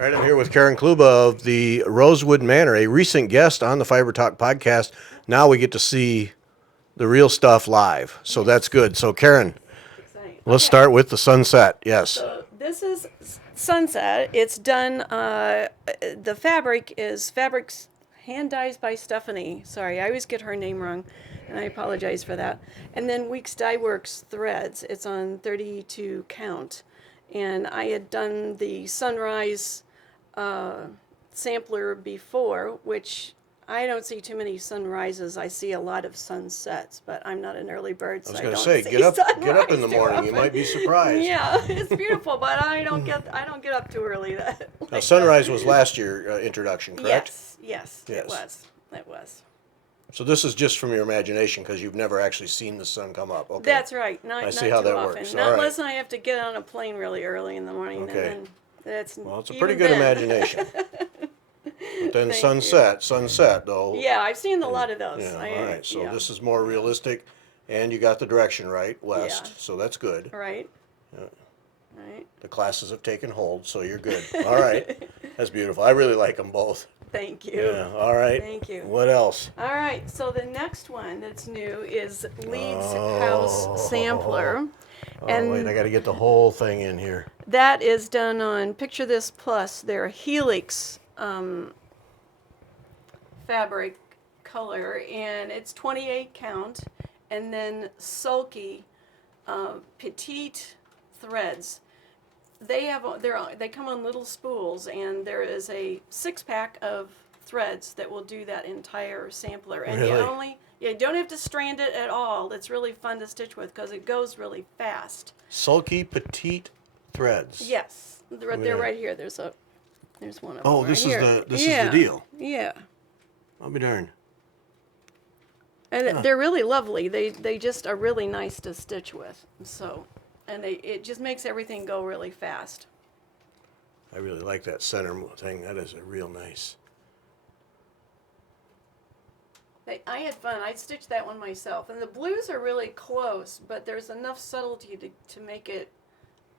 All right, I'm here with Karen Kluba of the Rosewood Manor, a recent guest on the Fiber Talk podcast. Now we get to see the real stuff live, so that's good. So Karen, Exciting. let's Okay. start with the sunset. Yes. So this is sunset. It's done. The fabric is fabrics hand dyes by Stephanie. Sorry, I always get her name wrong, and I apologize for that. And then Weeks Dye Works threads. It's on 32 count, and I had done the sunrise sampler before, which I don't see too many sunrises. I see a lot of sunsets, but I'm not an early bird, so I was I going don't to say, see get up sunrise in the too morning. You often. might be surprised. Yeah, it's beautiful, but I don't get up too early. Now, sunrise was last year introduction, correct? Yes, Yes. It was. So this is just from your imagination because you've never actually seen the sun come up. Okay. That's right. Not I see not how too that often. works. Not All right. unless I have to get on a plane really early in the morning. Okay. And then that's Well, it's a even pretty good then. imagination. But then Thank sunset though. Yeah, I've seen a lot of those. Yeah, all right. So yeah. this is more realistic, and you got the direction right, west. Yeah. So that's good. Right. Yeah. Right. The classes have taken hold, so you're good. All right. That's beautiful. I really like them both. Thank you. Yeah. All right. Thank you. What else? All right, so the next one that's new is Leeds Oh. House Sampler. Oh, And wait, I got to get the whole thing in here. that is done on Picture This Plus, their Helix fabric color, and it's 28 count, and then sulky petite threads. They come on little spools, and there is a 6-pack of threads that will do that entire sampler. And Really? you don't have to strand it at all. It's really fun to stitch with because it goes really fast. Sulky petite threads. Yes, they're right here. There's one of them. Oh, right this here. is the deal. Yeah. I'll be darned. And they're really lovely. They just are really nice to stitch with. So, and it just makes everything go really fast. I really like that center thing. That is a real nice. I had fun. I stitched that one myself. And the blues are really close, but there's enough subtlety to make it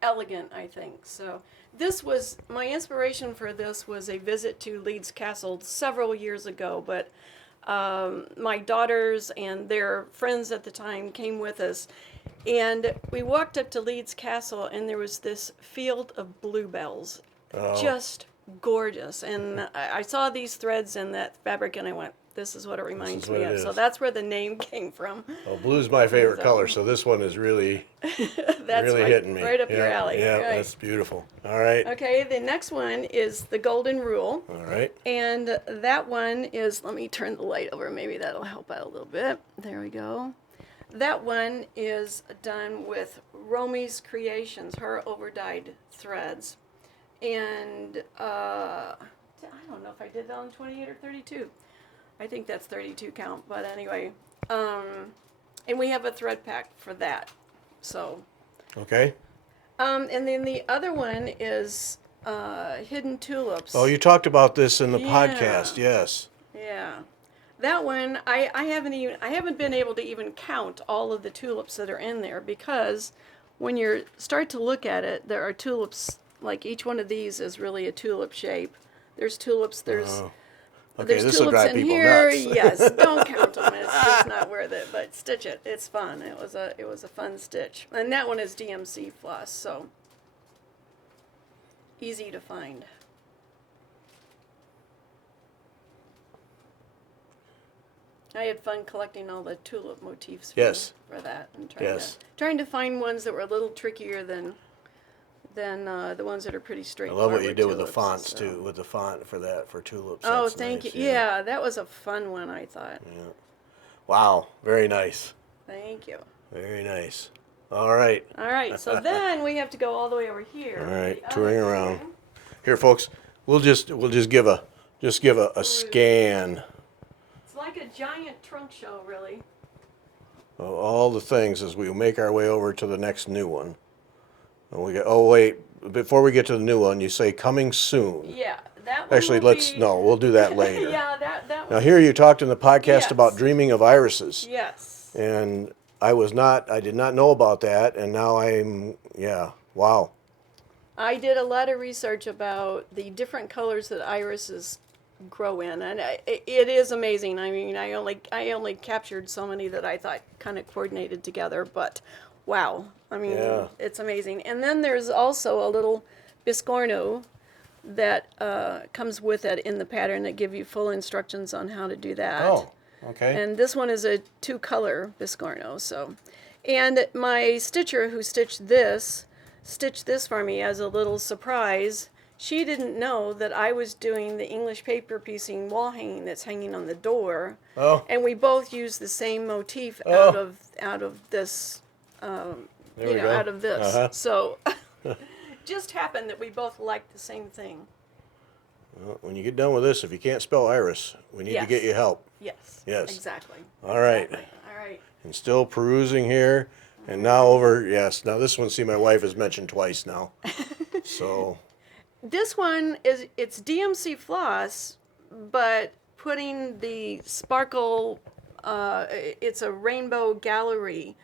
elegant, I think. So my inspiration for this was a visit to Leeds Castle several years ago, but my daughters and their friends at the time came with us, and we walked up to Leeds Castle, and there was this field of bluebells, just gorgeous. And I saw these threads and that fabric, and I went, this is what it reminds me of. So that's where the name came from. Well, blue's my favorite color, so this one is really, That's really hitting me. right up your alley. Yeah, Right. that's beautiful. All right. Okay, the next one is the Golden Rule. All right. And that one is, let me turn the light over, maybe that'll help out a little bit. There we go. That one is done with Romy's Creations, her overdyed threads. And I don't know if I did that on 28 or 32. I think that's 32 count, but anyway. And we have a thread pack for that. So. Okay. And then the other one is Hidden Tulips. Oh, you talked about this in the Yeah. podcast. Yes. Yeah. That one, I haven't been able to even count all of the tulips that are in there, because when you start to look at it, there are tulips, like each one of these is really a tulip shape. There's tulips, there's Okay, there's this will tulips drive in people here. nuts. Yes, don't count them. It's just not worth it. But stitch it. It's fun. It was a fun stitch. And that one is DMC floss, so easy to find. I had fun collecting all the tulip motifs for that, and trying to find ones that were a little trickier than the ones that are pretty I straightforward. love what you did with the tulips, fonts so. too, with the font for that, for tulips. Oh, That's thank nice. you. Yeah, that was a fun one, I thought. Yeah. Wow, very nice. Thank you. Very nice. All right. All right, so then we have to go all the way over here. All right, The other touring around. thing. Here, folks, we'll just give a scan It's like a giant trunk show, really. of all the things as we make our way over to the next new one. And we get. Oh wait, before we get to the new one, you say coming soon. Yeah, that one. Actually, will let's be- no, we'll do that later. Yeah, that Now one. here you talked in the podcast Yes. about dreaming of irises, Yes. and I did not know about that, and now wow. I did a lot of research about the different colors that irises grow in, and it is amazing. I mean, I only captured so many that I thought kind of coordinated together, but wow, I mean, Yeah. it's amazing. And then there's also a little biscorno that comes with it in the pattern that give you full instructions on how to do that. Oh, okay. And this one is a 2-color biscorno. So, and my stitcher who stitched this for me as a little surprise. She didn't know that I was doing the English paper piecing wall hanging that's hanging on the door. Oh, And we both used the same motif Oh. out of this, there we go. out of this. Uh-huh. So, just happened that we both liked the same thing. Well, when you get done with this, if you can't spell iris, we need to get Yes. you help. Yes. Yes. Exactly. All right. Exactly. All right. And still perusing here. And now over, yes. Now this one, see, my wife has mentioned twice now. So, This one it's DMC floss, but putting the sparkle. It's a rainbow gallery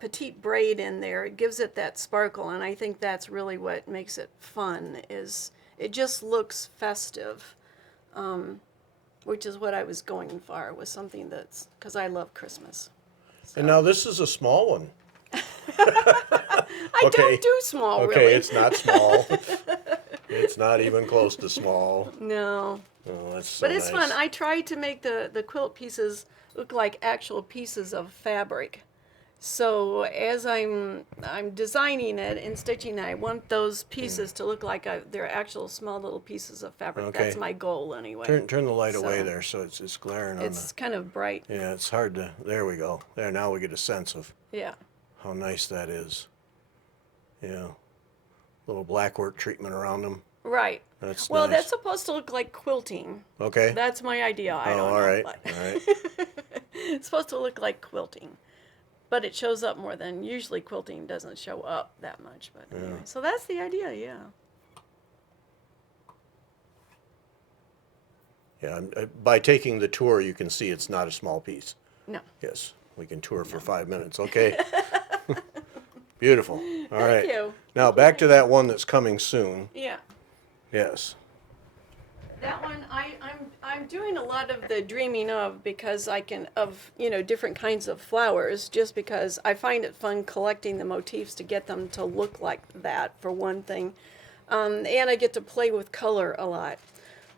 petite braid in there. It gives it that sparkle, and I think that's really what makes it fun. Is it just looks festive, which is what I was going for. Was something that's because I love Christmas. and now this is a small one. I Okay. don't do small, Okay, really. it's not small. It's not even close to small. No. Oh, that's so But it's nice. fun. I try to make the quilt pieces look like actual pieces of fabric. So as I'm designing it and stitching it, I want those pieces to look like they're actual small little pieces of fabric. Okay. That's my goal anyway. Turn the light away So, there so it's glaring on It's kind of bright. yeah, it's hard to, there we go. There, now we get a sense of Yeah. how nice that is. Yeah. Little blackwork treatment around them. Right. That's Well, nice. that's supposed to look like quilting. Okay. That's my idea. I Oh, don't all know. right. But All right. it's supposed to look like quilting. But it shows up more than usually quilting doesn't show up that much. But anyway, so that's the idea, yeah. Yeah, by taking the tour, you can see it's not a small piece. No. Yes, we can tour for 5 minutes. Okay. Beautiful. All right. Thank you. Now back to that one that's coming soon. Yeah. Yes. That one, I'm doing a lot of the dreaming of because different kinds of flowers, just because I find it fun collecting the motifs to get them to look like that, for one thing. And I get to play with color a lot.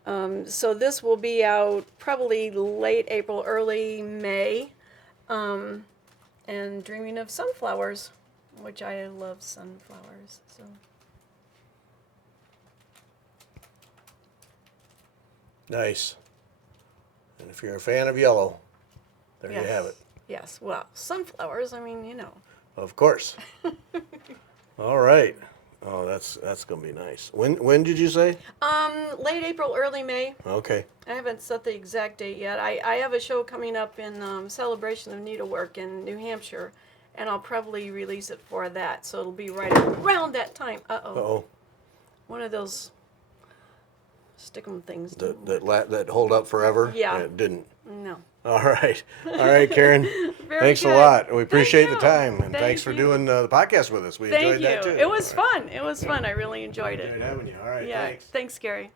So this will be out probably late April, early May. And dreaming of sunflowers, which I love sunflowers, so. Nice. And if you're a fan of yellow, there you Yes. have it. Yes, well, sunflowers, I mean, Of course. All right. Oh, that's gonna be nice. When did you say? Late April, early May. Okay. I haven't set the exact date yet. I have a show coming up in Celebration of Needlework in New Hampshire, and I'll probably release it for that, so it'll be right around that time. Uh-oh. Uh-oh. One of those stick-em things. That hold up forever? Yeah. It didn't. No. All right. All right, Karen. Very Thanks good. a lot. We appreciate Thank the you. time. And Thank thanks for you. doing the podcast with us. We Thank enjoyed you. that too. It was All right. fun. It was fun. I really enjoyed Enjoyed it. having you. All right. Yeah. Thanks. Thanks, Gary.